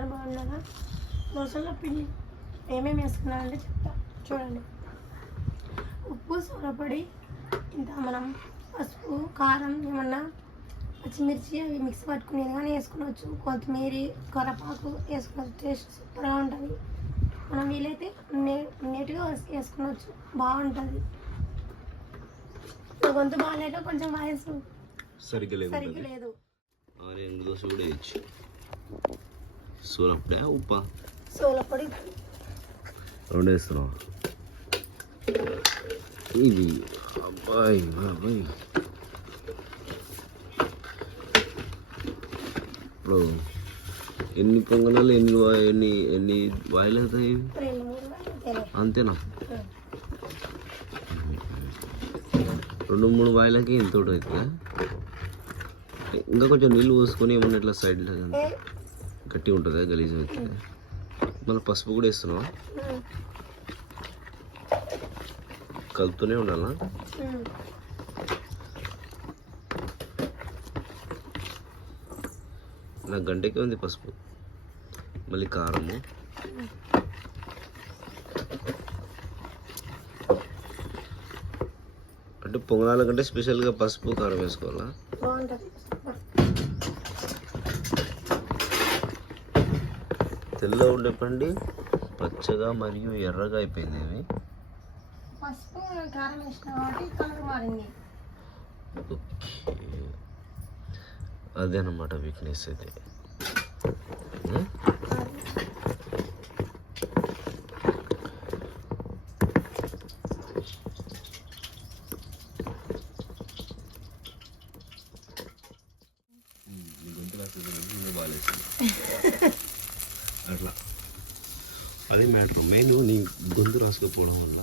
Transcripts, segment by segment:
అందరు బాగున్నారా దోశలో పిండి ఏమేమి వేసుకున్నానంటే చెప్తా. చూడండి. ఉప్పు సోరపొడి ఇంత మనం పసుపు కారం ఏమన్నా పచ్చిమిర్చి అవి మిక్స్ పట్టుకునేది కానీ వేసుకోవచ్చు కొత్తిమీర కరపాకు వేసుకోవచ్చు టేస్ట్ సూపర్గా ఉంటుంది. మనం వీలైతే నే నీట్గా వేసుకోవచ్చు బాగుంటుంది. నా గొంతు బాగాలేక కొంచెం వాయిస్ సరిగ్గా లేదు. ఆనియన్ దోశ కూడా వేయచ్చు. సూరప్పుడే ఉప్ప. సోలపొడి రెండు వేస్తున్నాం ఇది అబ్బాయి అబ్బాయి. ఇప్పుడు ఎన్ని పొంగనాలు ఎన్ని ఎన్ని ఎన్ని వాయిలు అవుతాయి? అంతేనా? రెండు మూడు వాయిలకి ఎంత అవుతుందా? ఇంకా కొంచెం నీళ్ళు పోసుకొని ఏమన్నా ఇట్లా సైడ్లో గట్టి ఉంటుందా గలీజ్ అవుతుంది మళ్ళీ పసుపు కూడా వేస్తున్నావా? కలుపుతూనే ఉండాలా? నాకు గంటకే ఉంది పసుపు. మళ్ళీ కారము. అంటే పొంగనాల కంటే స్పెషల్గా పసుపు కారం వేసుకోవాలా బాగుంటుంది సూపర్ తెల్ల ఉండే పండి పచ్చగా మరియు ఎర్రగా అయిపోయింది ఇవి. పసుపు కారం వేసిన కాబట్టి కలర్ మారింది. ఓకే. అదేనమాట వీక్నెస్ అయితే ఉం? నీ గొంతు రాసేది ఇంకా బాగాలేసింది అట్లా అది మ్యాటర్ మెయిన్ నీ గొంతు రాసుకపోవడం వల్ల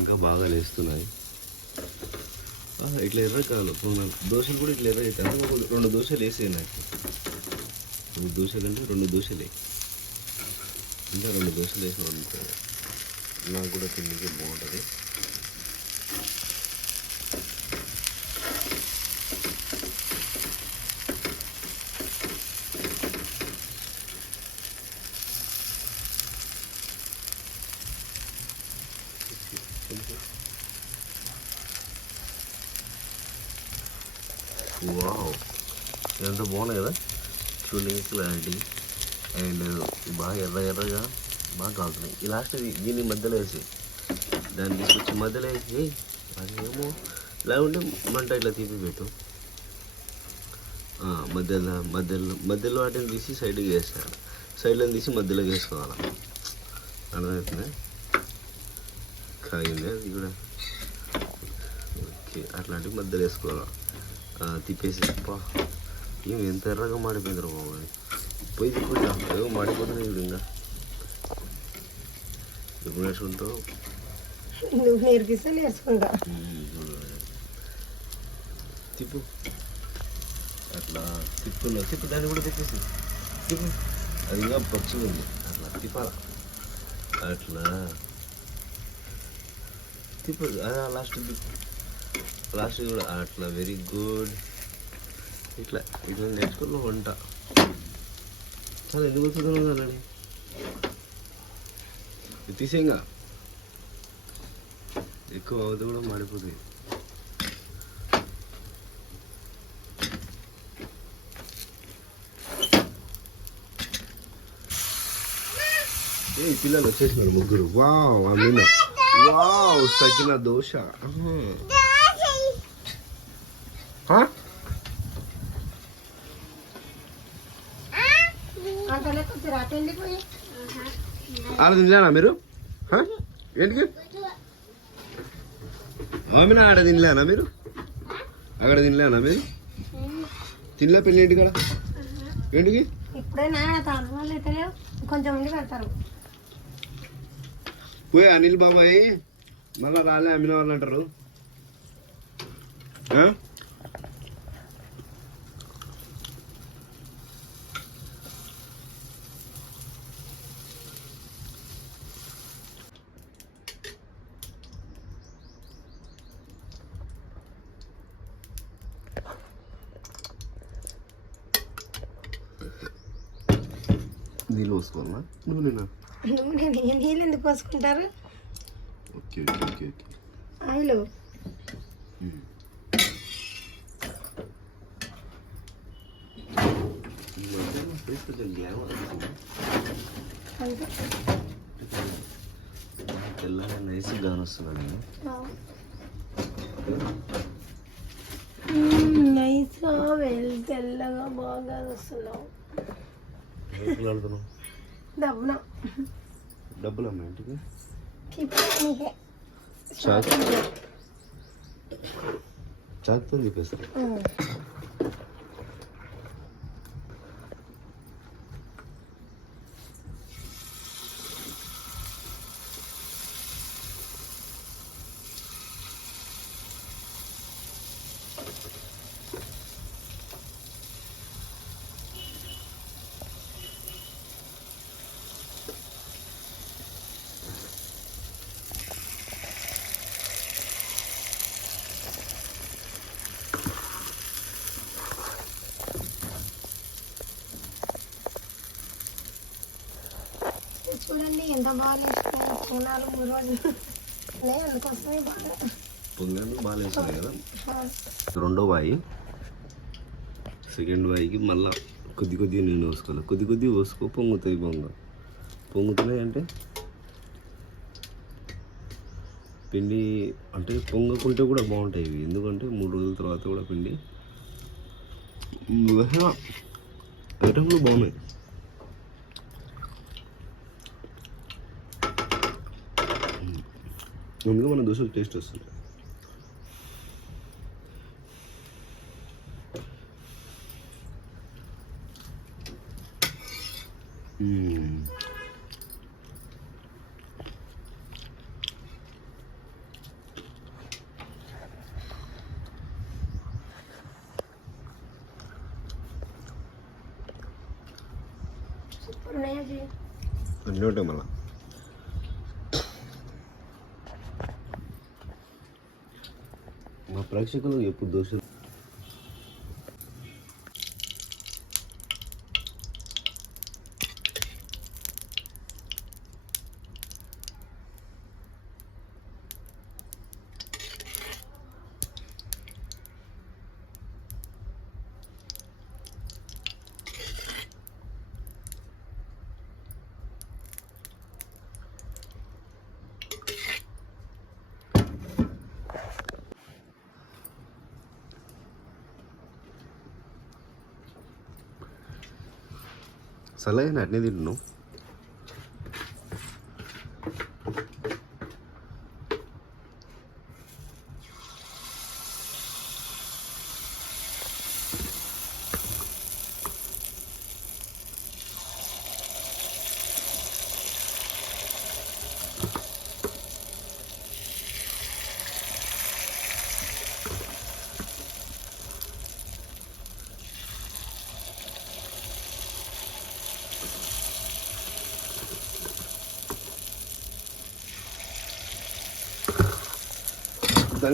ఇంకా బాగా లేస్తున్నాయి. ఇట్లా ఎర్ర కాదు దోశలు కూడా ఇట్లా ఎర్ర అవుతాయి రెండు దోశలు వేసాయి నాకు. రెండు దోశలు అంటే రెండు దోశలే. ఇంకా రెండు దోశలు వేసిన నాకు కూడా తిండికి బాగుంటుంది వావ్ ఎంత బాగున్నాయి కదా. చూడడానికి క్లారిటీ. అండ్ బాగా ఎర్ర ఎర్రగా బాగా కాగుతున్నాయి ఈ లాస్ట్ దీన్ని మధ్యలో వేసి దాన్ని తీసుకొచ్చి మధ్యలో వేసి అది ఏమో ఇలా ఉంటే మంట ఇట్లా తీపి పెట్టు. మధ్యలో మధ్యలో మధ్యలో వాటిని తీసి సైడ్కి వేస్తాను సైడ్లో తీసి మధ్యలోకి వేసుకోవాలి? అర్థమవుతుంది? కాగింది? అది కూడా. ఓకే అట్లాంటివి మధ్యలో వేసుకోవాలి? తిప్పేసి తిప్పేసి ఏం ఎంత ఎర్రగా మాడిపోయిందిరా బాబు అది. పోయి తిప్పుకుంటా. ఏమో మాడిపోతున్నాయి ఇప్పుడు ఇంకా. ఎప్పుడు నేర్చుకుంటావు నువ్వు నేర్పిస్తే నేర్చుకుంటా తిప్పు. అట్లా తిప్పుతున్నావు తిప్పు దాన్ని కూడా తిప్పేసి. తిప్పు. అది ఇంకా పచ్చిగా ఉంది. అట్లా తిప్పాల? అట్లా. తిప్పు. అదే లాస్ట్ తిప్పు లాస్ట్ కూడా అట్లా. వెరీ గుడ్ ఇట్లా ఇట్లా నేర్చుకున్న వంట. చాలా ఎందుకు వస్తున్నావు అన్నది ఇది ఎక్కువ అవుతూ కూడా మారిపోతుంది ఏ పిల్లలు వచ్చేసినారు ముగ్గురు. Wow Amina wow Sakina dosa. ఆడ తినలేనా మీరు? ఏంటికి? అమీనా ఆడ తినలేనా మీరు? అక్కడ తినలేనా మీరు? తినలే పెళ్ళి ఏంటి కదా ఏంటికి? ఇప్పుడే నాడతాను వాళ్ళు అయితే కొంచెం ఉండి పెడతారు. పోయి అనిల్ బాబాయ్ మళ్ళా రాలే అమ్మిన వాళ్ళు అంటారు. నీళ్ళు పోసుకోవాలా నూనెనా నూనె నీళ్ళు ఎందుకు పోసుకుంటారు? Okay okay okay okay. Oil. తెల్లగా నైస్ గాని వస్తున్నాడు నేను నైస్గా తెల్లగా బాగా వస్తున్నావు. దవ్వున డబ్బులు అమ్మా ఇంటికి? చాక్ చాక్తో చెప్పేస్తా ఎంత బాగా వేసుకున్నాను పూనాలు మూడు రోజులు. లే అందుకోసమే బాగా. పొంగల్ బాగా వేస్తున్నాయి కదా. రెండో బాయి. సెకండ్ బాయికి మళ్ళా కొద్ది కొద్దిగా నేను పోసుకోవాలి. కొద్ది కొద్దిగా పోసుకో పొంగుతాయి పొంగ పొంగుతున్నాయి అంటే పిండి అంటే పొంగకుంటే కూడా బాగుంటాయి ఇవి. ఎందుకంటే మూడు రోజుల తర్వాత కూడా పిండి. ఐటమ్లు బాగున్నాయి. అందుకే మన దోశలు టేస్ట్ వస్తుంది మ్మ్. సూపర్ ఉన్నాయా జీ అన్నీ ఉంటాయి మళ్ళా మా ప్రేక్షకులు ఎప్పుడు దోశ సలహా అట్నే తింటున్నావు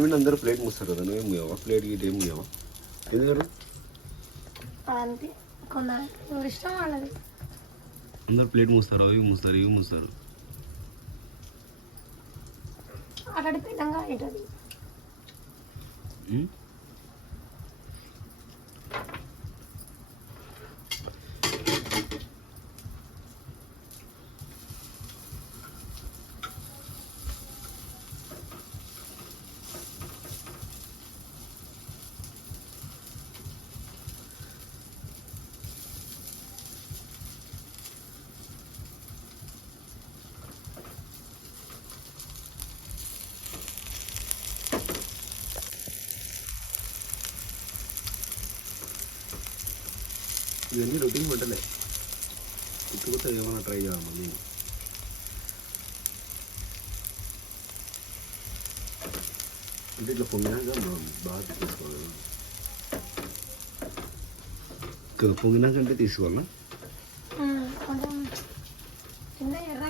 మీద అందరూ ప్లేట్ మూస్తారు కదా నువ్వేం ముయ్యవా ప్లేట్ గీట్ ఏం ముయ్యవా ఎందుకంటే అంతే ఇష్టం వాళ్ళది. అందరు ప్లేట్ మూస్తారు అవి మూస్తారు ఇవి మూస్తారు. అక్కడి పిండంగా అవుతుంది ఉమ్? ఇవన్నీ రొటీన్ వంటలే కొత్త కొత్త ఏమైనా ట్రై చేయాలి మళ్ళీ అంటే ఇట్లా పొంగినాక మనం బాగా తీసుకోవాలి కదా పొంగినాకంటే తీసుకోవాలా ఉమ్, కొంచెం కింద ఎర్ర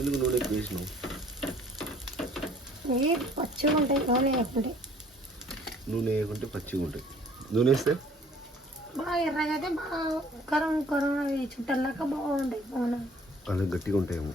ఎందుకు నూనె ఎక్కువ వేసినావు ఏ పచ్చిగా ఉంటాయి. నూనె ఎక్కుంటాయి నూనె వేయకుంటే పచ్చిగా ఉంటాయి. నూనె వేస్తే బాగా ఎర్రగా అయితే బాగా కరం కరం చుట్టల్లాక బాగుంటాయి. బాగున్నాయి అలా గట్టిగా ఉంటాయేమో.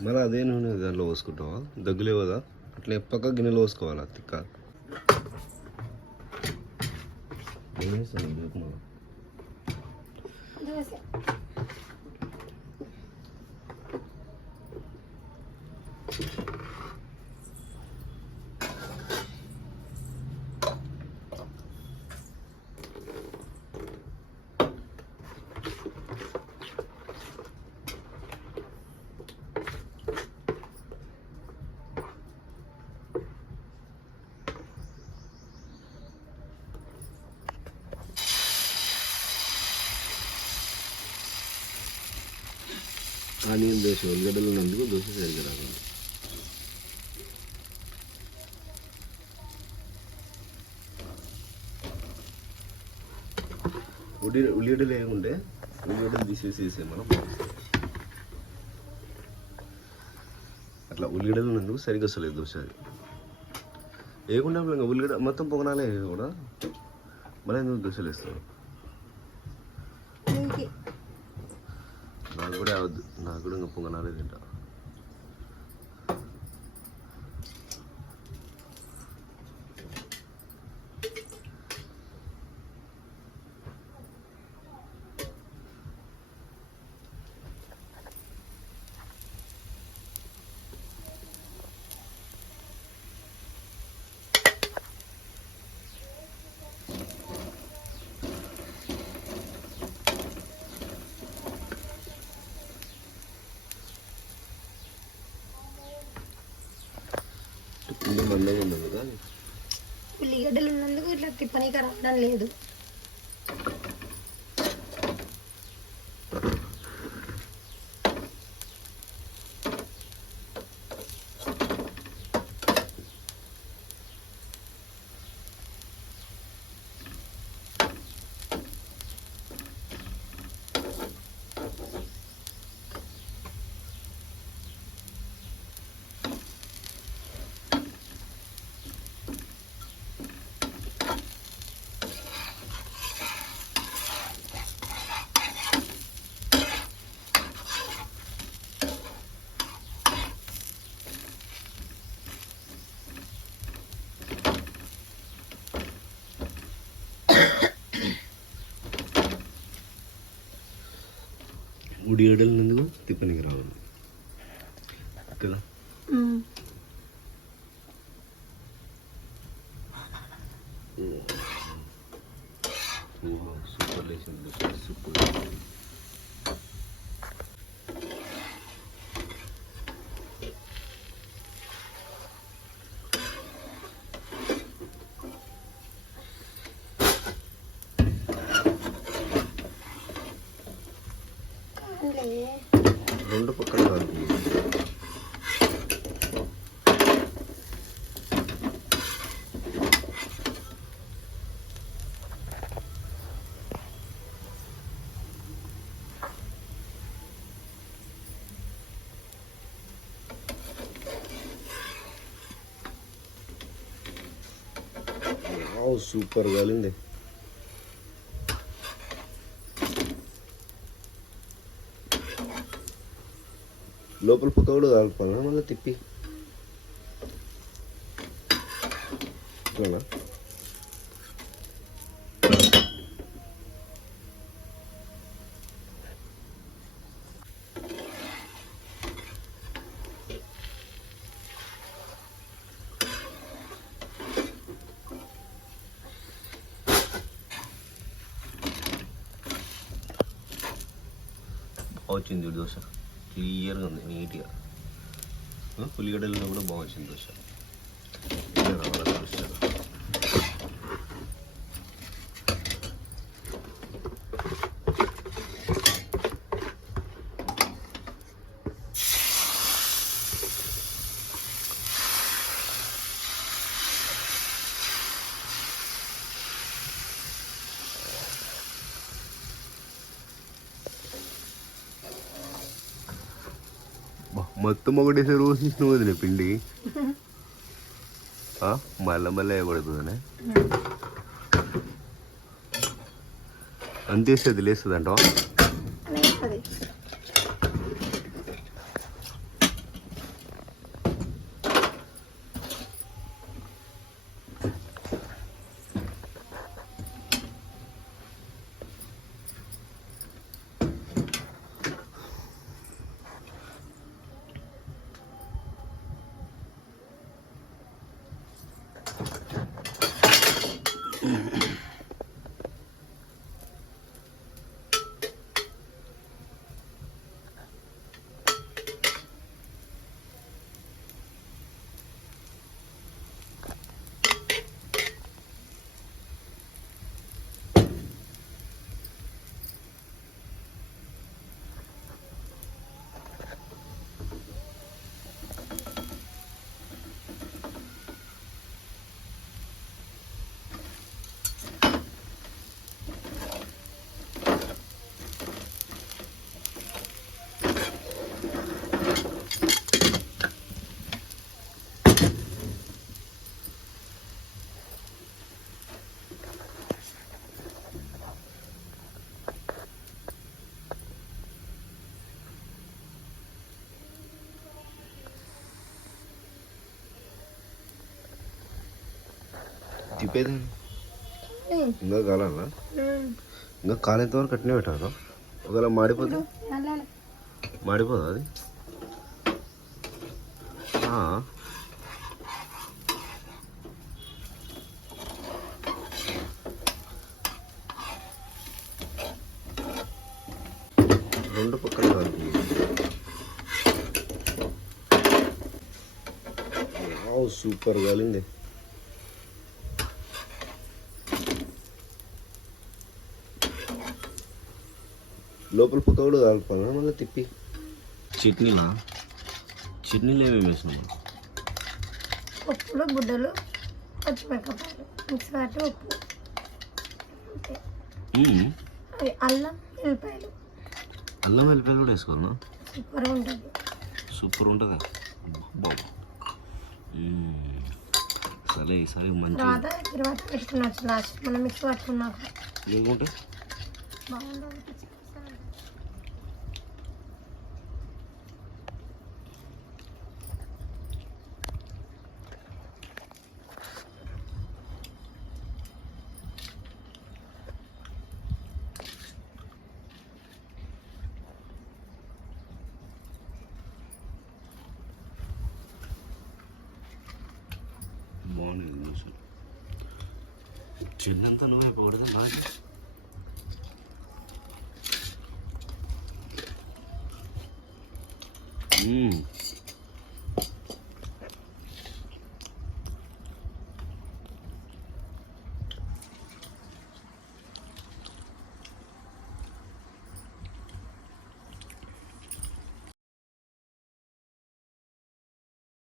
మళ్ళీ అదే నూనె దాంట్లో పోసుకుంటావా? దగ్గులే కదా? అట్లా పక్క గిన్నెలో పోసుకోవాలా తిక్క? ఏం ఆనియన్ దోశ ఉల్లిగడ్డలు ఉన్నందుకు దోశ సరిగ్గా రాకుండా ఉల్లి ఉల్లిగడ్డలు లేకుంటే ఉల్లిగడ్డలు తీసేసి మనం. అట్లా ఉల్లిగడ్డలు ఉన్నందుకు సరిగ్గా వస్తలేదు దోశ. అది వేయకుండా ఇంకా ఉల్లిగడ్డ మొత్తం పొగనాలే కూడా మళ్ళీ ఎందుకు దోశలు వేస్తున్నాం నీకు నాకు కూడా అవద్దు నాకు కూడా ఇంకా పొంగనాలే తింటా కింద మందంగా ఉంది కదా ఉల్లిగడ్డలు ఉన్నందుకు ఇట్లా తిప్పనీకి రావడం లేదు. ఉడి ఏడలినందుకు తిప్పనికి రావాలి కదా సూపర్ లేచింది సూపర్ రెండు పక్కన కాలుతుంది సూపర్ కాలింది లోపల పక్క కూడా కలపాలి మళ్ళీ తిప్పి ఇట్లానా వచ్చింది దోశ క్లియర్గా ఉంది నీట్గా ఆ, ఉల్లిగడ్డలు కూడా బాగా వచ్చింది దోశ ఇలా రావాలి దోశ బా, మొత్తం ఒకటేసారి రోజు ఇష్టం వదిలే పిండి. ఆ, మళ్ళా మళ్ళీ పడుతుందనే అంతేస్తే అది తిప్పేది ఇంకా కాలన్నా ఇంకా కాలేంత వరకు కట్టినే పెట్టాను ఒకవేళ మాడిపోతే? మాడిపోదా అది. రెండు పక్కల కాదు. సూపర్ కాలింది లోపల పక్క కూడా కలుపుకోవాలా మళ్ళీ తిప్పి. చట్నీలా? చట్నీలు ఏమేమి వేసినాము ఉప్పులు గుడ్డలు పచ్చిమిరపకాయలు మిక్స్ ఉప్పు. అల్లం ఎల్లిపాయలు. అల్లం వెల్లిపాయలు కూడా వేసుకోవాలనా? సూపర్గా ఉంటుంది. సూపర్ ఉంటుందా? బాబు సరే సరే మంచి తర్వాత తర్వాత లాస్ట్. మనం మిక్స్ పట్టుకున్నాక. లేకుంటే బాగుంటుంది. బాగుంది న్యూస్ చిన్నంతా నువ్వు అయిపోకూడదు నాకు మ్మ్.